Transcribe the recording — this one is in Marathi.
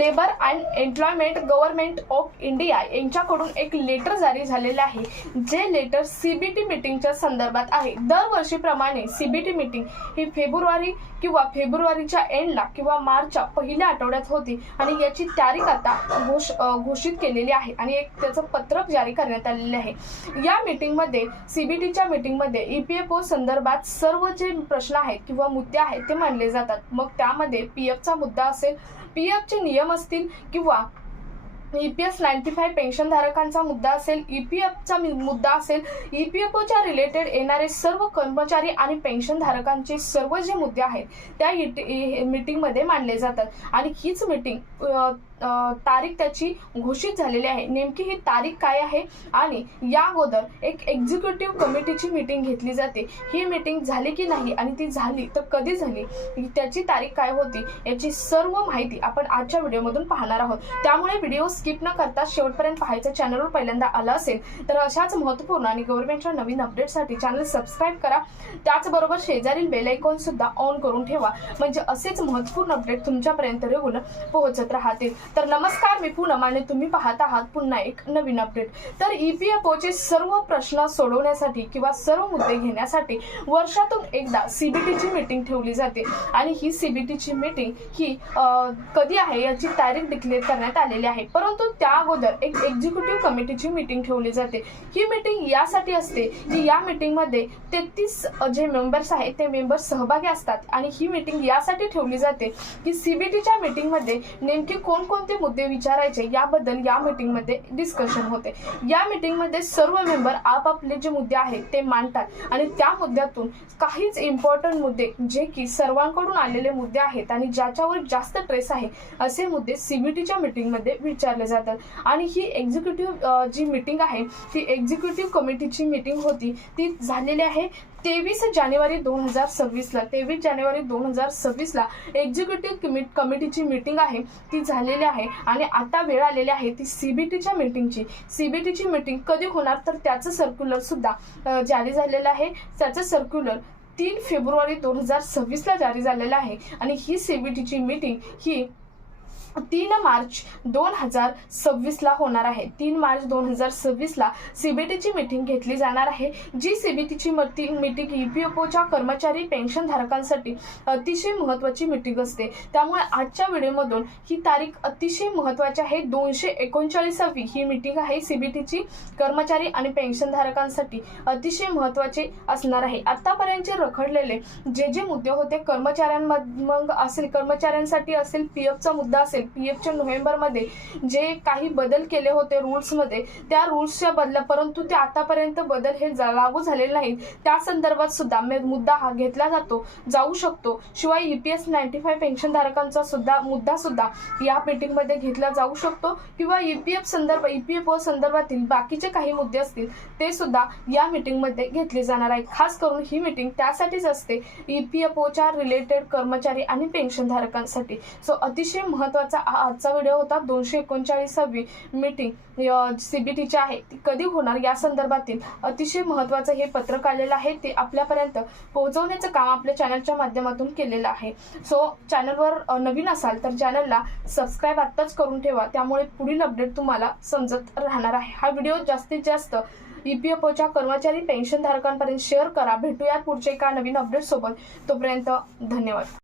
Labour and employment government of India यांच्याकडून एक लेटर जारी झालेले आहे, जे लेटर सीबीटी मीटिंगच्या संदर्भात आहे। दरवर्षीप्रमाणे सीबीटी मीटिंग ही फेब्रुवारी किंवा फेब्रुवारीच्या एंडला किंवा मार्चच्या पहिल्या आठवड्यात होती आणि याची तारीख आता घोषित केलेली आहे आणि एक त्याचं पत्रक जारी करण्यात आलेले आहे। या मीटिंगमध्ये सीबीटीच्या मीटिंगमध्ये ईपीएफओ संदर्भात सर्व जे प्रश्न आहेत किंवा मुद्दे आहेत ते मांडले जातात। मग त्यामध्ये पीएफचा मुद्दा असेल, पीएफचे नियम असतील किंवा ईपीएस 95 पेन्शनधारकांचा मुद्दा असेल, ईपीएफचा मुद्दा असेल, ईपीएफओच्या रिलेटेड येणारे सर्व कर्मचारी आणि पेन्शनधारकांचे सर्व जे मुद्दे आहेत त्या मीटिंगमध्ये मांडले जातात आणि हीच मीटिंग तारीख त्याची घोषित झालेली आहे। नेमकी ही तारीख काय आहे आणि या अगोदर एक एक्झिक्युटिव्ह कमिटीची मीटिंग घेतली जाते। ही मीटिंग झाली की नाही आणि ती झाली तर कधी झाली, त्याची तारीख काय होती, याची सर्व माहिती आपण आजच्या व्हिडिओमधून पाहणार आहोत। त्यामुळे व्हिडिओ स्किप न करता शेवटपर्यंत पाहायचा। चॅनलवर पहिल्यांदा आला असेल तर अशाच महत्त्वपूर्ण आणि गव्हर्नमेंटच्या नवीन अपडेटसाठी चॅनल सबस्क्राइब करा। त्याचबरोबर शेजारील बेल आयकॉन सुद्धा ऑन करून ठेवा, म्हणजे असेच महत्त्वपूर्ण अपडेट तुमच्यापर्यंत रेग्युलर पोहोचत राहतील। तर नमस्कार, मी पूनम आणि तुम्ही पाहत आहात पुन्हा एक नवीन अपडेट। तर ईपीएफओचे सर्व प्रश्न सोडवण्यासाठी किंवा सर्व मुद्दे घेण्यासाठी वर्षातून एकदा सीबीटीची मीटिंग ठेवली जाते आणि ही सीबीटीची मीटिंग ही कधी आहे याची तारीख डिक्लेअर करण्यात आलेली आहे। परंतु त्या अगोदर एक एक्झिक्युटिव्ह कमिटीची मीटिंग ठेवली जाते। ही मीटिंग यासाठी असते की या मीटिंगमध्ये 33 जे मेंबर्स आहेत ते मेंबर्स सहभागी असतात आणि ही मीटिंग यासाठी ठेवली जाते की सीबीटीच्या मीटिंगमध्ये नेमके कोणकोणते मुद्दे विचारायचे याबद्दल या मीटिंगमध्ये डिस्कशन होते। या मीटिंगमध्ये सर्व मेंबर आपापले जे मुद्दे आहेत ते मांडतात आणि त्या मुद्द्यातून काहीच इम्पॉर्टंट मुद्दे जे की सर्वांकडून आलेले मुद्दे आहेत आणि ज्याच्यावर जास्त ट्रेस आहे असे मुद्दे सीबीटीच्या मीटिंगमध्ये विचारले जातात। आणि ही एक्झिक्युटिव्ह जी मीटिंग आहे ती एक्झिक्युटिव्ह कमिटीची मीटिंग होती, ती झालेली आहे 23 जानेवारी 2026 ला। 23 जानेवारी 2026 ला एक्झिक्युटिव्ह कमिटीची मीटिंग आहे ती झालेली आहे आणि आता वेळ आलेली आहे ती सीबीटीच्या मीटिंगची। सीबीटीची मीटिंग कधी होणार तर त्याचं सर्क्युलर सुद्धा जारी झालेलं आहे। त्याचं सर्क्युलर 3 फेब्रुवारी 2026 ला जारी झालेलं आहे आणि ही सीबीटीची मीटिंग ही 3 मार्च 2026 ला होणार आहे। 3 मार्च 2026 ला सीबीटीची मीटिंग घेतली जाणार आहे, जी सीबीटीची मीटिंग ईपीएफओच्या कर्मचारी पेन्शनधारकांसाठी अतिशय महत्त्वाची मीटिंग असते। त्यामुळे आजच्या व्हिडिओमधून ही तारीख अतिशय महत्त्वाची आहे। 239वी ही मीटिंग आहे सीबीटीची कर्मचारी आणि पेन्शनधारकांसाठी अतिशय महत्त्वाचे असणार आहे। आतापर्यंतचे रखडलेले जे मुद्दे होते कर्मचाऱ्यांसाठी असेल, पीएफचा मुद्दा असेल, पीएफच्या नोव्हेंबरमध्ये जे काही बदल केले होते रूल्समध्ये त्या रूल्सच्या बदला, परंतु ते आतापर्यंत बदल हे लागू झालेले नाहीत, त्या संदर्भात सुद्धा मुद्दा हा घेतला जाऊ शकतो। शिवाय ईपीएस 95 पेन्शनधारकांचा मुद्दा सुद्धा या मीटिंगमध्ये घेतला जाऊ शकतो किंवा ईपीएफओ संदर्भातील बाकीचे काही मुद्दे असतील ते सुद्धा या मीटिंगमध्ये घेतले जाणार आहे। खास करून ही मीटिंग त्यासाठीच असते, ईपीएफओच्या रिलेटेड कर्मचारी आणि पेन्शनधारकांसाठी। सो अतिशय महत्त्वाचा आजचा व्हिडिओ होता। 239वी मीटिंग सीबीटीची आहे ती कधी होणार या संदर्भातील अतिशय महत्त्वाचं हे पत्रक आलेलं आहे, ते आपल्यापर्यंत पोहोचवण्याचं काम आपल्या चॅनलच्या माध्यमातून केलेलं आहे। सो चॅनलवर नवीन असाल तर चॅनलला सबस्क्राइब आत्ताच करून ठेवा, त्यामुळे पुढील अपडेट तुम्हाला समजत राहणार आहे। हा व्हिडिओ जास्तीत जास्त ईपीएफओच्या कर्मचारी पेन्शनधारकांपर्यंत शेअर करा। भेटूया पुढच्या एका नवीन अपडेट सोबत, तोपर्यंत धन्यवाद।